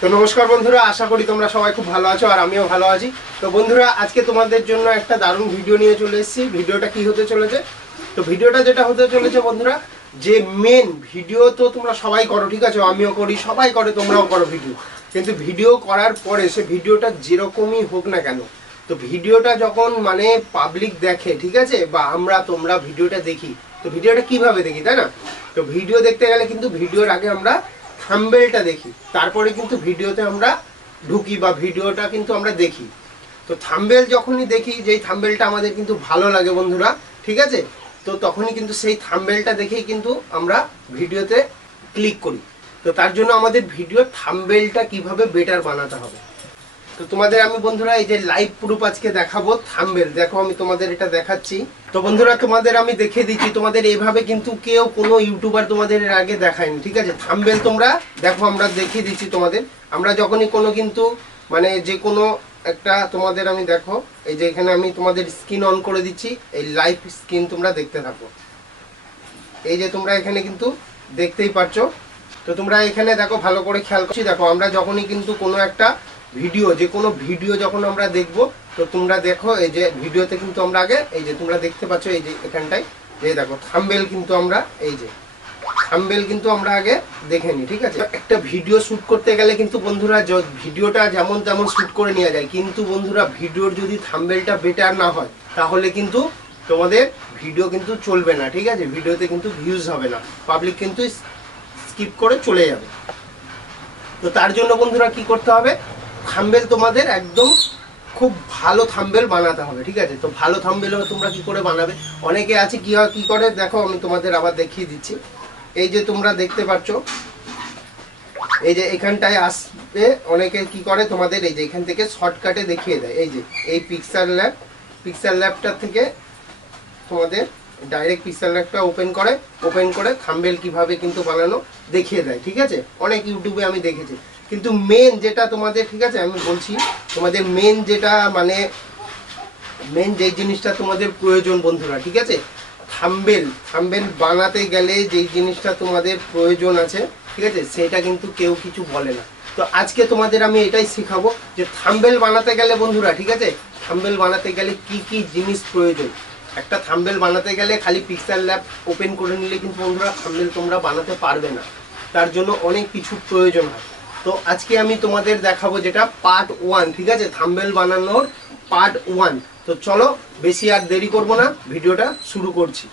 তো নমস্কার বন্ধুরা, আশা করি তোমরা সবাই খুব ভালো আছো আর আমিও ভালো আছি। তো বন্ধুরা, আজকে তোমাদের জন্য একটা দারুণ ভিডিও নিয়ে চলে এসেছি। ভিডিওটা কি হতে চলেছে? তো ভিডিওটা যেটা হতে চলেছে বন্ধুরা, যে মেন ভিডিও তো তোমরা সবাই করো, ঠিক আছে, আমিও করি, সবাই করে, তোমরাও করো ভিডিও। কিন্তু ভিডিও করার পরে সে ভিডিওটা যেরকমই হোক না কেন, তো ভিডিওটা যখন মানে পাবলিক দেখে, ঠিক আছে, বা তোমরা ভিডিওটা দেখি, তো ভিডিওটা কিভাবে দেখি, তাই না? তো ভিডিও দেখতে গেলে কিন্তু ভিডিওর আগে আমরা থাম্বনেলটা দেখি, তারপরে কিন্তু ভিডিওতে আমরা ঢুকি বা ভিডিওটা কিন্তু আমরা দেখি। তো থাম্বনেল যখনই দেখি, যেই থাম্বনেলটা আমাদের কিন্তু ভালো লাগে বন্ধুরা, ঠিক আছে, তো তখনই কিন্তু সেই থাম্বনেলটা দেখেই কিন্তু আমরা ভিডিওতে ক্লিক করি। তো তার জন্য আমাদের ভিডিওর থাম্বনেলটা কিভাবে বেটার বানাতে হবে, তো তোমাদের আমি বন্ধুরা এই যে লাইভ প্রুফ আজকে দেখাবো। থাম্বনেল দেখো, আমি তোমাদের এটা দেখাচ্ছি। তো বন্ধুরা, তোমাদের আমি দেখিয়ে দিচ্ছি, তোমাদের এইভাবে কিন্তু কেউ কোনো ইউটিউবার তোমাদের এর আগে দেখায়নি, ঠিক আছে। থাম্বনেল তোমরা দেখো, আমরা দেখিয়ে দিচ্ছি তোমাদের। আমরা যখনই কোনো কিন্তু মানে যে কোনো একটা তোমাদের আমি দেখো, এই যে এখানে আমি তোমাদের স্ক্রিন অন করে দিচ্ছি, এই লাইভ স্ক্রিন তোমরা দেখতে থাকো। এই যে তোমরা এখানে কিন্তু দেখতেই পাচ্ছ। তো তোমরা এখানে দেখো, ভালো করে খেয়াল করছি, দেখো আমরা যখনই কিন্তু কোনো একটা ভিডিও, যে কোনো ভিডিও যখন আমরা দেখব, তো তোমরা দেখো এই যে ভিডিওতে কিন্তু আমরা আগে এই যে তোমরা দেখতে পাচ্ছ, এই যে এখানটায় যে দেখো থাম্বনেল কিন্তু আমরা এই যে থাম্বনেল কিন্তু আমরা আগে দেখে নিই, ঠিক আছে। একটা ভিডিও শুট করতে গেলে কিন্তু বন্ধুরা ভিডিওটা যেমন তেমন শুট করে নেওয়া যায়, কিন্তু বন্ধুরা ভিডিওর যদি থাম্বনেলটা বেটার না হয়, তাহলে কিন্তু তোমাদের ভিডিও কিন্তু চলবে না, ঠিক আছে। ভিডিওতে কিন্তু ভিউজ হবে না, পাবলিক কিন্তু স্কিপ করে চলে যাবে। তো তার জন্য বন্ধুরা কি করতে হবে, থাম্বনেল তোমাদের একদম খুব ভালো থাম্বনেল বানাতে হবে, ঠিক আছে। তো ভালো থাম্বনেল তোমরা কি করে বানাবে, অনেকে আছে কি করে দেখো, আমি তোমাদের আবার দেখিয়ে দিচ্ছি। এই যে তোমরা দেখতে পাচ্ছ, এই যে এখানটায় আসবে, অনেকে কি করে তোমাদের এই যে এখান থেকে শর্টকাটে দেখিয়ে দেয়, এই যে এই পিক্সেল ল্যাবটা থেকে তোমাদের ডাইরেক্ট পিক্সেল ল্যাবটা ওপেন করে থাম্বনেল কিভাবে কিন্তু বানানো দেখিয়ে দেয়, ঠিক আছে। অনেক ইউটিউবে আমি দেখেছি, কিন্তু মেন যেটা তোমাদের, ঠিক আছে, আমি বলছি তোমাদের মেন যেটা মানে মেন যে জিনিসটা তোমাদের প্রয়োজন বন্ধুরা, ঠিক আছে, থাম্বনেল বানাতে গেলে যেই জিনিসটা তোমাদের প্রয়োজন আছে, ঠিক আছে, সেটা কিন্তু কেউ কিছু বলে না। তো আজকে তোমাদের আমি এটাই শেখাবো যে থাম্বনেল বানাতে গেলে বন্ধুরা, ঠিক আছে, থাম্বনেল বানাতে গেলে কি কি জিনিস প্রয়োজন। একটা থাম্বনেল বানাতে গেলে খালি পিক্সেল ল্যাব ওপেন করে নিলে কিন্তু বন্ধুরা থাম্বনেল তোমরা বানাতে পারবে না, তার জন্য অনেক কিছু প্রয়োজন হয়। তো আজকে আমি তোমাদের দেখাবো যেটা পার্ট 1, ঠিক আছে, থাম্বনেল বানানোর পার্ট 1। তো চলো বেশি আর দেরি করব না, ভিডিওটা শুরু করছি।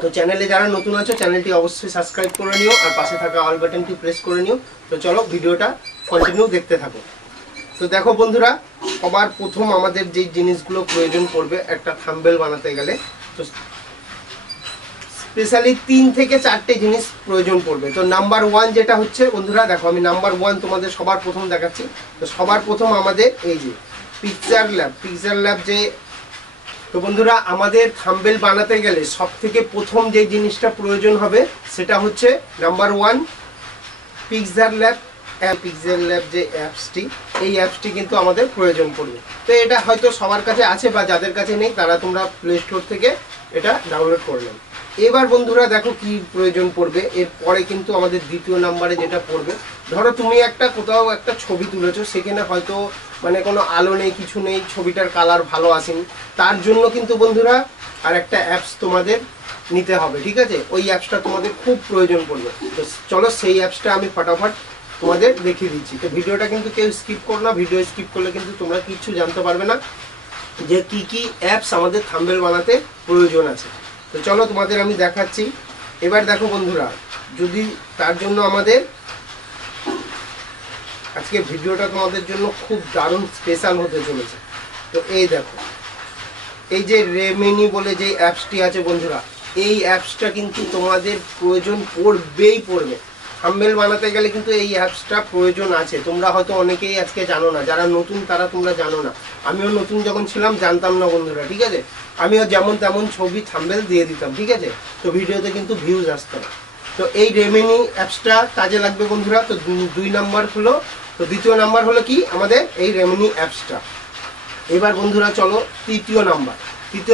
তো চ্যানেলে যারা নতুন আছো, চ্যানেলটি অবশ্যই সাবস্ক্রাইব করে নিও আর পাশে থাকা অল বাটনটি প্রেস করে নিও। তো চলো ভিডিওটা কন্টিনিউ দেখতে থাকো। তো দেখো বন্ধুরা, সবার প্রথম আমাদের যে জিনিসগুলো প্রয়োজন পড়বে একটা থাম্বনেল বানাতে গেলে, তো স্পেশালি 3 থেকে 4টে জিনিস প্রয়োজন পড়বে। তো নাম্বার 1 যেটা হচ্ছে বন্ধুরা, দেখো আমি নাম্বার 1 তোমাদের সবার প্রথম দেখাচ্ছি। তো সবার প্রথম আমাদের এই যে পিক্সেল ল্যাব যে, তো বন্ধুরা আমাদের থাম্বনেল বানাতে গেলে সব থেকে প্রথম যে জিনিসটা প্রয়োজন হবে সেটা হচ্ছে নাম্বার 1 পিক্সেল ল্যাব যে অ্যাপসটি, এই অ্যাপসটি কিন্তু আমাদের প্রয়োজন পড়বে। তো এটা হয়তো সবার কাছে আছে, বা যাদের কাছে নেই তারা তোমরা প্লে স্টোর থেকে এটা ডাউনলোড করে নাও। এবার বন্ধুরা দেখো কি প্রয়োজন পড়বে, এরপরে কিন্তু আমাদের দ্বিতীয় নাম্বারে যেটা পড়বে, ধরো তুমি কোথাও একটা ছবি তুলেছো, সেখানে হয়তো মানে কোনো আলো নেই, কিছু নেই, ছবিটার কালার ভালো আসেনি, তার জন্য কিন্তু বন্ধুরা আর একটা অ্যাপস তোমাদের নিতে হবে, ঠিক আছে। ওই অ্যাপসটা তোমাদের খুব প্রয়োজন পড়বে। তো চলো সেই অ্যাপসটা আমি ফটাফট তোমাদের দেখিয়ে দিচ্ছি। তো ভিডিওটা কিন্তু কেউ স্কিপ করো না, ভিডিও স্কিপ করলে কিন্তু তোমরা কিচ্ছু জানতে পারবে না যে কি কি অ্যাপস আমাদের থাম্বনেল বানাতে প্রয়োজন আছে। তো চলো তোমাদের আমি দেখাচ্ছি। এবার দেখো বন্ধুরা, যদি তার জন্য আমাদের আজকে ভিডিওটা তোমাদের জন্য খুব দারুণ স্পেশাল হতে চলেছে। তো এই দেখো, এই যে রেমিনি বলে যে অ্যাপসটি আছে বন্ধুরা, এই অ্যাপসটা কিন্তু তোমাদের প্রয়োজন পড়বে। থাম্বনেল বানাতে গেলে কিন্তু এই অ্যাপসটা প্রয়োজন আছে। তোমরা হয়তো অনেকেই আজকে জানো না, যারা নতুন তারা তোমরা জানো না। আমিও নতুন যখন ছিলাম জানতাম না বন্ধুরা, ঠিক আছে। আমিও যেমন তেমন ছবি থাম্বনেল দিয়ে দিতাম, ঠিক আছে, তো ভিডিওতে কিন্তু ভিউজ আসতো না। তো এই রেমিনি অ্যাপসটা কাজে লাগবে বন্ধুরা। তো 2 নাম্বার হলো, তো দ্বিতীয় নাম্বার হলো কি আমাদের এই রেমিনি অ্যাপসটা। এবার বন্ধুরা চলো তৃতীয়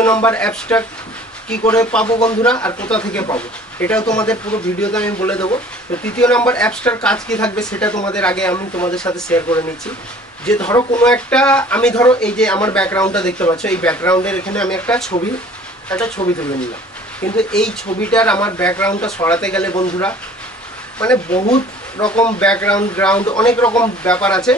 নাম্বার অ্যাপসটা কি করে পাবো বন্ধুরা আর কোথা থেকে পাবো এটাও তোমাদের পুরো ভিডিওতে আমি বলে দেবো। তো তৃতীয় নম্বর অ্যাপসটার কাজ কি থাকবে সেটা তোমাদের আগে আমি তোমাদের সাথে শেয়ার করে নিচ্ছি। যে ধরো কোনো একটা আমি ধরো এই যে আমার ব্যাকগ্রাউন্ডটা দেখতে পাচ্ছ, এই ব্যাকগ্রাউন্ডের এখানে আমি একটা ছবি তুলে নিলাম, কিন্তু এই ছবিটার আমার ব্যাকগ্রাউন্ডটা সরাতে গেলে বন্ধুরা মানে বহুত রকম ব্যাকগ্রাউন্ড অনেক রকম ব্যাপার আছে,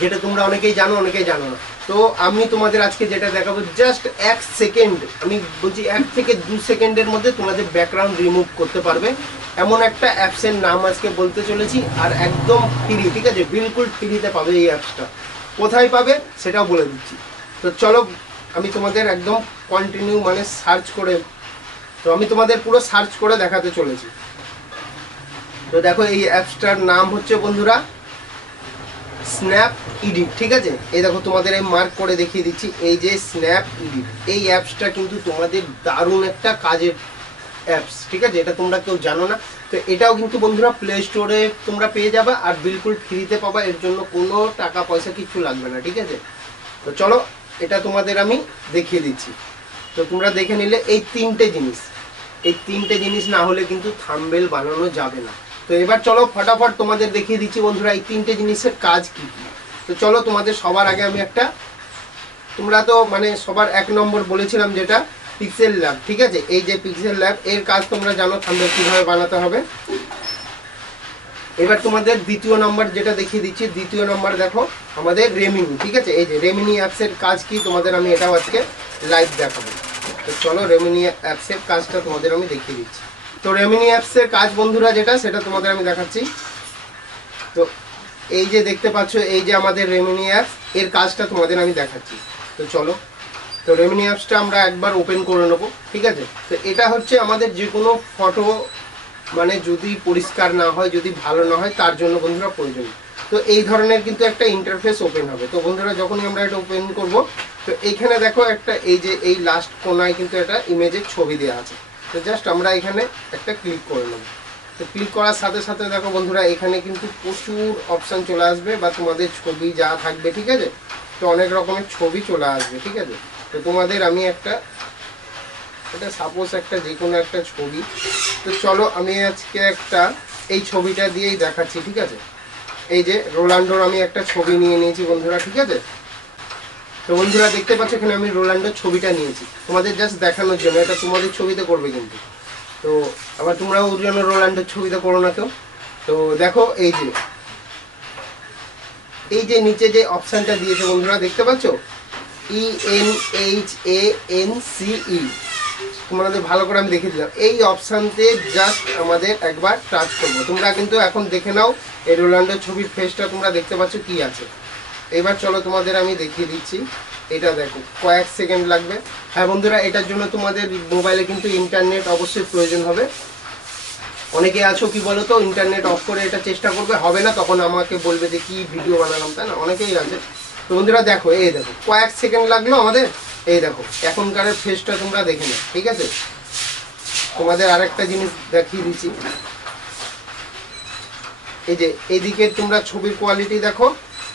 যেটা তোমরা অনেকেই জানো অনেকেই জানো না। তো আমি তোমাদের আজকে যেটা দেখাবো জাস্ট 1 সেকেন্ড, আমি বলছি 1 থেকে 2 সেকেন্ডের মধ্যে তোমাদের ব্যাকগ্রাউন্ড রিমুভ করতে পারবে এমন একটা অ্যাপসের নাম আজকে বলতে চলেছি। আর একদম ফ্রি, ঠিক আছে, বিলকুল ফ্রিতে পাবে এই অ্যাপসটা। কোথায় পাবে সেটাও বলে দিচ্ছি। তো চলো আমি তোমাদের একদম কন্টিনিউ মানে সার্চ করে, তো আমি তোমাদের পুরো সার্চ করে দেখাতে চলেছি। তো দেখো এই অ্যাপসটার নাম হচ্ছে বন্ধুরা স্ন্যাপ এডিট, ঠিক আছে। এই দেখো তোমাদের আমি মার্ক করে দেখিয়ে দিচ্ছি, এই যে স্ন্যাপ এডিট এই অ্যাপসটা কিন্তু তোমাদের দারুণ একটা কাজের অ্যাপস, ঠিক আছে। এটা তোমরা কেউ জানো না, তো এটাও কিন্তু বন্ধুরা প্লে স্টোরে তোমরা পেয়ে যাবে আর বিলকুল ফ্রিতে পাবা, এর জন্য কোনো টাকা পয়সা কিছু লাগবে না, ঠিক আছে। তো চলো এটা তোমাদের আমি দেখিয়ে দিচ্ছি। তো তোমরা দেখে নিলে এই তিনটে জিনিস না হলে কিন্তু থাম্বনেল বানানো যাবে না। তো এবার চলো ফটাফট তোমাদের দেখিয়ে দিচ্ছি বন্ধুরা এই তিনটে জিনিসের কাজ কি কি। তো চলো তোমাদের সবার আগে আমি একটা, তোমরা তো মানে সবার 1 নম্বর বলেছিলাম যেটা পিক্সেল ল্যাব, ঠিক আছে। এই যে পিক্সেল ল্যাব এর কাজ তোমরা জানো থাম্বনেল কিভাবে বানাতে হবে। এবার তোমাদের দ্বিতীয় নম্বর যেটা দেখিয়ে দিচ্ছি, দ্বিতীয় নম্বর দেখো আমাদের রেমিনি, ঠিক আছে। এই যে রেমিনি অ্যাপসের কাজ কি তোমাদের আমি এটাও আজকে লাইভ দেখাবো। তো চলো রেমিনি অ্যাপসের কাজটা তোমাদের আমি দেখিয়ে দিচ্ছি। তো রেমিনি অ্যাপসের কাজ বন্ধুরা যেটা সেটা তোমাদের আমি দেখাচ্ছি। তো এই যে দেখতে পাচ্ছ এই যে আমাদের রেমিনি অ্যাপস, এর কাজটা তোমাদের আমি দেখাচ্ছি। তো চলো, তো রেমিনি অ্যাপসটা আমরা একবার ওপেন করে নেবো, ঠিক আছে। তো এটা হচ্ছে আমাদের যে কোনো ফটো মানে যদি পরিষ্কার না হয়, যদি ভালো না হয়, তার জন্য বন্ধুরা প্রয়োজন। তো এই ধরনের কিন্তু একটা ইন্টারফেস ওপেন হবে। তো বন্ধুরা যখনই আমরা এটা ওপেন করব, তো এইখানে দেখো একটা এই যে এই লাস্ট কোনায় কিন্তু একটা ইমেজের ছবি দেওয়া আছে। তো জাস্ট আমরা এখানে একটা ক্লিক করে নেব। তো ক্লিক করার সাথে সাথে দেখো বন্ধুরা এখানে কিন্তু প্রচুর অপশান চলে আসবে, বা তোমাদের ছবি যা থাকবে, ঠিক আছে। তো অনেক রকমের ছবি চলে আসবে, ঠিক আছে। তো তোমাদের আমি একটা, এটা সাপোজ একটা যে কোনো একটা ছবি, তো চলো আমি আজকে একটা এই ছবিটা দিয়েই দেখাচ্ছি, ঠিক আছে। এই যে রোনাল্ডোর আমি একটা ছবি নিয়ে নিয়েছি বন্ধুরা, ঠিক আছে। তো বন্ধুরা দেখতে পাচ্ছ এখানে আমি রোনাল্ডোর ছবিটা নিয়েছি তোমাদের জাস্ট দেখানোর জন্য, এটা তোমাদের ছবিতে করবে কিন্তু। তো আবার তোমরাও ওর জন্য রোনাল্ডোর ছবিতে করো না কেউ। তো দেখো এই যে নিচে যে অপশানটা দিয়েছে বন্ধুরা দেখতে পাচ্ছ ENHANCE, তোমাদের ভালো করে আমি দেখিয়ে দিলাম। এই অপশানতে জাস্ট আমাদের একবার টাচ করবো। তোমরা কিন্তু এখন দেখে নাও এই রোনাল্ডোর ছবির ফেসটা তোমরা দেখতে পাচ্ছ কি আছে। এবার চলো তোমাদের আমি দেখিয়ে দিচ্ছি। এটা দেখো কয়েক সেকেন্ড লাগবে। হ্যাঁ বন্ধুরা, এটার জন্য তোমাদের মোবাইলে কিন্তু ইন্টারনেট অবশ্যই প্রয়োজন হবে। অনেকে আছো কি বলো তো ইন্টারনেট অফ করে এটা চেষ্টা করবে, হবে না, তখন আমাকে বলবে যে কি ভিডিও বানালাম, তাই না, অনেকেই আছে। তো বন্ধুরা দেখো এই দেখো কয়েক সেকেন্ড লাগলো আমাদের। এই দেখো এখনকার ফেসটা তোমরা দেখে নাও, ঠিক আছে। তোমাদের আরেকটা জিনিস দেখিয়ে দিচ্ছি, এই যে এইদিকে তোমরা ছবির কোয়ালিটি দেখো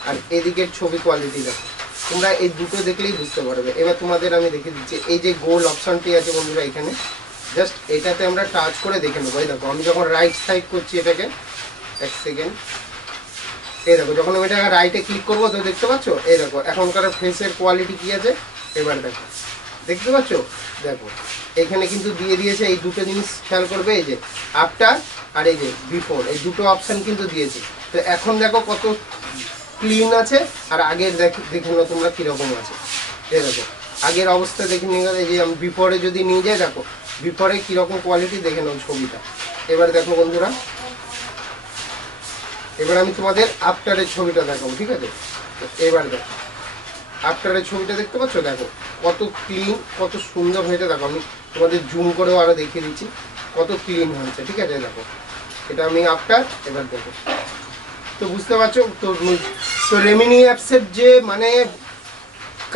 আর এদিকের ছবি কোয়ালিটি দেখো, তোমরা এই দুটো দেখলেই বুঝতে পারবে। এবার তোমাদের আমি দেখিয়ে দিচ্ছি এই যে গোল অপশানটি আছে বন্ধুরা এখানে, জাস্ট এটাতে আমরা টাচ করে দেখে নেবো। এই দেখো আমি যখন রাইট সাইড করছি এটাকে, 1 সেকেন্ড, এই দেখো যখন আমি এটা রাইটে ক্লিক করবো তো দেখতে পাচ্ছ এই দেখো এখনকার ফেসের কোয়ালিটি কি আছে। এবার দেখো দেখতে পাচ্ছ, দেখো এখানে কিন্তু দিয়ে দিয়েছে এই দুটো জিনিস খেয়াল করবে, এই যে আফটার আর এই যে বিফোর, এই দুটো অপশান কিন্তু দিয়েছে। তো এখন দেখো কত ক্লিন আছে, আর আগের দেখে নাও তোমরা কীরকম আছে। এই দেখো আগের অবস্থা দেখে নিয়ে গেলে, এই যে আমি বিফোরে যদি নিয়ে যাই দেখো বিফোরে কীরকম কোয়ালিটি দেখে নাও ছবিটা। এবার দেখো বন্ধুরা, এবার আমি তোমাদের আফটারের ছবিটা দেখাবো, ঠিক আছে। তো এবার দেখো আফটারের ছবিটা দেখতে পাচ্ছ, দেখো কত ক্লিন, কত সুন্দর হয়েছে। দেখো আমি তোমাদের জুম করেও আরও দেখিয়ে দিচ্ছি কত ক্লিন হয়েছে, ঠিক আছে। দেখো এটা আমি আফটার, এবার দেখো। তো বুঝতে পারছো তো রেমিনি অ্যাপসের যে মানে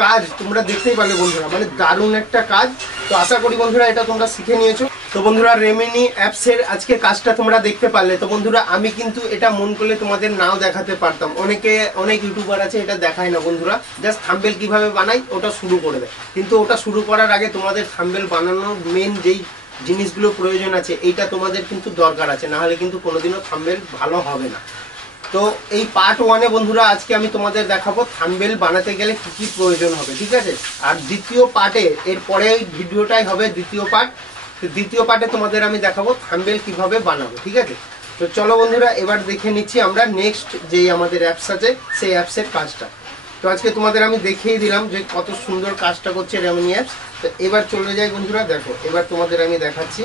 কাজ তোমরা দেখতেই পারলে বন্ধুরা, মানে দারুণ একটা কাজ। তো আশা করি বন্ধুরা এটা তোমরা শিখে নিয়েছো। তো বন্ধুরা রেমিনি অ্যাপসের আজকে কাজটা তোমরা দেখতে পারলে। তো বন্ধুরা আমি কিন্তু এটা মন করলে তোমাদের নাও দেখাতে পারতাম, অনেক ইউটিউবার আছে এটা দেখায় না বন্ধুরা, জাস্ট থাম্বনেল কিভাবে বানাই ওটা শুরু করে দেয়। কিন্তু ওটা শুরু করার আগে তোমাদের থাম্বনেল বানানোর মেন যেই জিনিসগুলো প্রয়োজন আছে এইটা তোমাদের কিন্তু দরকার আছে, না হলে কিন্তু কোনোদিনও থাম্বনেল ভালো হবে না। তো এই পার্ট 1-এ বন্ধুরা আজকে আমি তোমাদের দেখাবো থাম্বনেল বানাতে গেলে কি কি প্রয়োজন হবে, ঠিক আছে। আর দ্বিতীয় পার্টে এরপরে ভিডিওটাই হবে দ্বিতীয় পার্ট। দ্বিতীয় পার্টে তোমাদের আমি দেখাবো থাম্বনেল কিভাবে বানাবো, ঠিক আছে। তো চলো বন্ধুরা এবার দেখে নিচ্ছি আমরা নেক্সট যেই আমাদের অ্যাপস আছে সেই অ্যাপসের কাজটা। তো আজকে তোমাদের আমি দেখিয়ে দিলাম যে কত সুন্দর কাজটা করছে রেমিনি অ্যাপস। তো এবার চলে যাই বন্ধুরা, দেখো এবার তোমাদের আমি দেখাচ্ছি।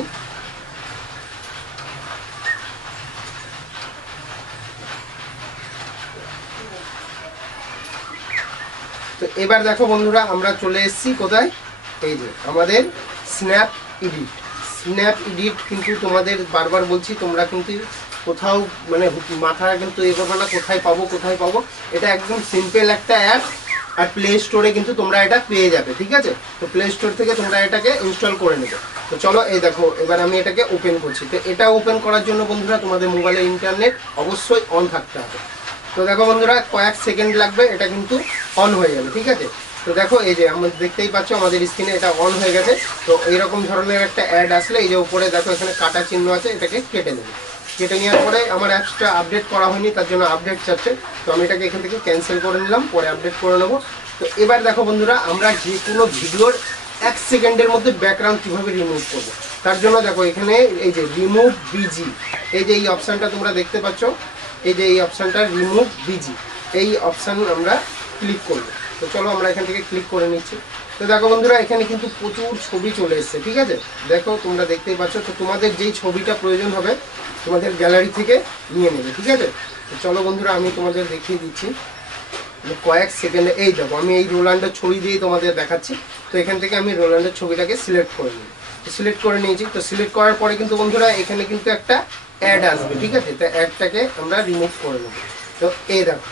তো এবার দেখো বন্ধুরা আমরা চলে এসেছি কোথায়, এই যে আমাদের স্ন্যাপ এডিট। স্ন্যাপ এডিট কিন্তু তোমাদের বারবার বলছি, তোমরা কিন্তু কোথাও মানে মাথা কিন্তু এ করবে না কোথায় পাবো। এটা একদম সিম্পল একটা অ্যাপ, আর প্লে স্টোরে কিন্তু তোমরা এটা পেয়ে যাবে, ঠিক আছে। তো প্লে স্টোর থেকে তোমরা এটাকে ইনস্টল করে নেবে। তো চলো এই দেখো এবার আমি এটাকে ওপেন করছি। তো এটা ওপেন করার জন্য বন্ধুরা তোমাদের মোবাইলে ইন্টারনেট অবশ্যই অন থাকতে হবে। তো দেখো বন্ধুরা কয়েক সেকেন্ড লাগবে, এটা কিন্তু অন হয়ে যাবে, ঠিক আছে। তো দেখো এই যে আমরা দেখতেই পাচ্ছ আমাদের স্ক্রিনে এটা অন হয়ে গেছে। তো এইরকম ধরনের একটা অ্যাড আসলে এই যে উপরে দেখো এখানে কাটা চিহ্ন আছে, এটাকে কেটে নেবে। কেটে নেওয়ার পরে আমার অ্যাপসটা আপডেট করা হয়নি, তার জন্য আপডেট চাচ্ছে। তো আমি এটাকে এখান থেকে ক্যান্সেল করে নিলাম, পরে আপডেট করে নেবো। তো এবার দেখো বন্ধুরা আমরা যে কোনো ভিডিওর 1 সেকেন্ডের মধ্যে ব্যাকগ্রাউন্ড কীভাবে রিমুভ করবো, তার জন্য দেখো এখানে এই যে রিমুভ বিজি, এই যে এই অপশানটা তোমরা দেখতে পাচ্ছ, এই যে এই অপশানটা রিমুভ বিজি, এই অপশান আমরা ক্লিক করব। তো চলো আমরা এখান থেকে ক্লিক করে নিচ্ছি। তো দেখো বন্ধুরা এখানে কিন্তু প্রচুর ছবি চলে এসছে, ঠিক আছে। দেখো তোমরা দেখতেই পাচ্ছ। তো তোমাদের যেই ছবিটা প্রয়োজন হবে তোমাদের গ্যালারি থেকে নিয়ে নেবে, ঠিক আছে। তো চলো বন্ধুরা আমি তোমাদের দেখিয়ে দিচ্ছি কয়েক সেকেন্ডে। এই দেখো আমি এই রোলান্ডের ছবি দিয়েই তোমাদের দেখাচ্ছি। তো এখান থেকে আমি রোলান্ডের ছবিটাকে সিলেক্ট করে নিই। সিলেক্ট করে নিয়েছি। তো সিলেক্ট করার পরে কিন্তু বন্ধুরা এখানে কিন্তু একটা অ্যাড আসবে, ঠিক আছে। তো অ্যাডটাকে আমরা রিমুভ করে নেব। তো এই দেখো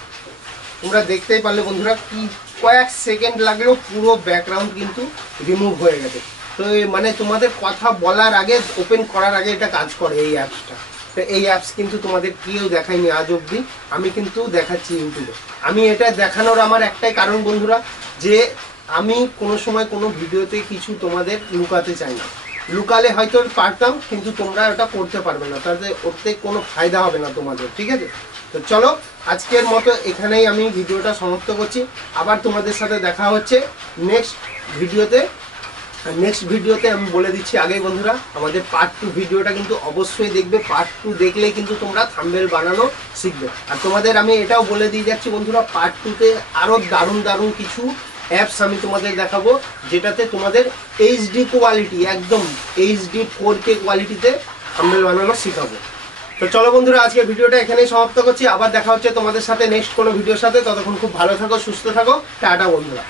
তোমরা দেখতেই পারলে বন্ধুরা কি কয়েক সেকেন্ড লাগলেও পুরো ব্যাকগ্রাউন্ড কিন্তু রিমুভ হয়ে গেছে। তো মানে তোমাদের কথা বলার আগে ওপেন করার আগে এটা কাজ করে এই অ্যাপসটা। তো এই অ্যাপস কিন্তু তোমাদের কেউ দেখায়নি আজ অবধি, আমি কিন্তু দেখাচ্ছি ইউটিউবে। আমি এটা দেখানোর আমার একটাই কারণ বন্ধুরা, যে আমি কোনো সময় কোনো ভিডিওতে কিছু তোমাদের লুকাতে চাই না। লুকালে হয়তো পারতাম, কিন্তু তোমরা ওটা করতে পারবে না, তাতে ওতে কোনো ফায়দা হবে না তোমাদের, ঠিক আছে। তো চলো আজকের মতো এখানেই আমি ভিডিওটা সমাপ্ত করছি। আবার তোমাদের সাথে দেখা হচ্ছে নেক্সট ভিডিওতে। নেক্সট ভিডিওতে আমি বলে দিচ্ছি আগেই বন্ধুরা, আমাদের পার্ট 2 ভিডিওটা কিন্তু অবশ্যই দেখবে। পার্ট 2 দেখলেই কিন্তু তোমরা থাম্বনেল বানানো শিখবে। আর তোমাদের আমি এটাও বলে দিয়ে যাচ্ছি বন্ধুরা, পার্ট 2-তে আরও দারুণ কিছু অ্যাপস আমি তোমাদের দেখাবো, যেটাতে তোমাদের এইচডি কোয়ালিটি, একদম এইচডি 4K কোয়ালিটিতে থাম্বনেল বানানো শেখাবো। তো চলো বন্ধুরা আজকের ভিডিওটা এখানেই সমাপ্ত করছি। আবার দেখা হচ্ছে তোমাদের সাথে নেক্সট কোনো ভিডিওর সাথে। ততক্ষণ খুব ভালো থাকো, সুস্থ থাকো, টাটা বন্ধুরা।